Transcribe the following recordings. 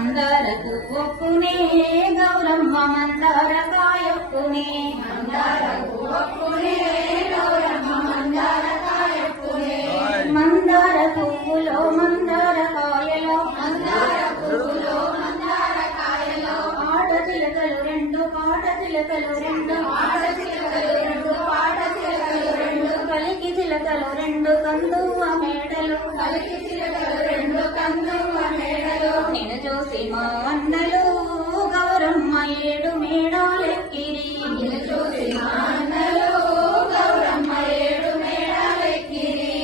మందార పువ్వొక్కునే గౌరమ్మ మందార కాయొక్కునే మందార పువ్వొక్కునే గౌరమ్మ మందార కాయొక్కునే మందార పువ్వులో మందార కాయలో మందార పువ్వులో మందార కాయలో ఆడచిలకలు రెండు పాటచిలకలు రెండు ఆడచిలకలు రెండు పాటచిలకలు రెండు కలికి చిలకలు రెండు కందువ మేడలు కలికి చిలకలు రెండు కందువ మేడలు నిన్ను చూసి మా అన్నలు గౌరమ్మ ఏడు మేడాలెక్కిరి నిన్ను చూసి మా అన్నలు గౌరమ్మ ఏడు మేడాలెక్కిరి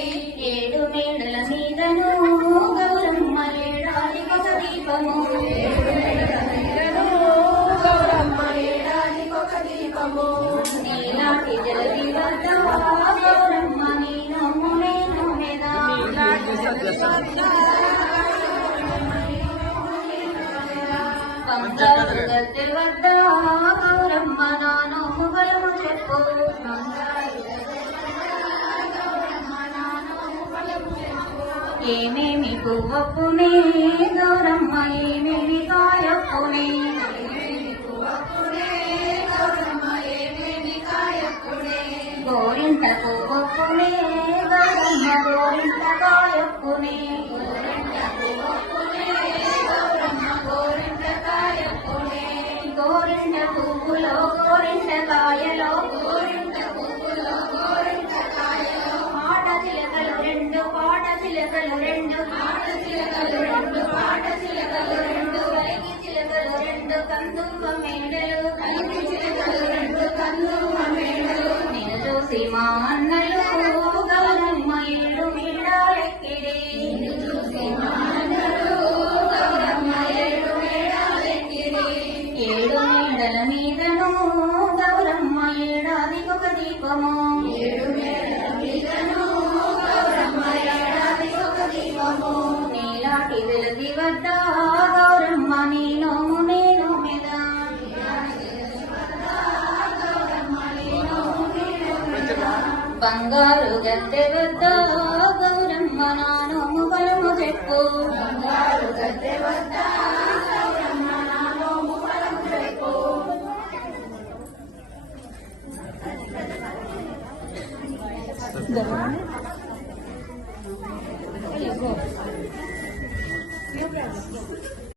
ఏడు మేడల మీదను గౌరమ్మ ఏడాదికొక దీపము ఏడు మేడల మీదను గౌరమ్మ ఏడాదికొక దీపము నీలాంటి జలది వద్ద గౌరమ్మ నీ నమ్ము నేను మెదా బంగారు గద్దె వద్ద గౌరమ్మ నా నోము బలము చెప్పు ఏమేమి పువ్వొక్కునే గౌరమ్మ ఏమేమి కాయొక్కునే గోరింట పువ్వొక్కునే గౌరమ్మ గోరింట కాయొక్కునే గోరింట పువ్వులో గోరింట కాయలో గోరింట పువ్వులో గోరింట కాయలో ఆడచిలకలు రెండు పాటచిలకలు రెండు ఆడచిలకలు రెండు పాటచిలకలు రెండు కలిగి చిలకలు రెండు కందువ మేడలు కలిగి చిలకలు రెండు కందువ మేడలు నిన్ను చూసి మా అన్నలు గౌరమ్మ ఏడు మేడాలెక్కిరి నిన్ను చూసి మా అన్నలు గౌరమ్మ ఏడు మేడాలెక్కిరి ఏడు మేడల మీదను గౌరమ్మ ఏడాదికొక దీపము ఏడు మేడల మీదను గౌరమ్మ ఏడాదికొక దీపము నీలాటి వెలది వద్ద గౌరమ్మ నీ నోము నేను మీద బంగారు గద్దె వద్ద గౌరమ్మ నా నోము బలము చెప్పు బంగారు గద్దె వద్ద గౌరమ్మ నా నోము బలము చెప్పు Go.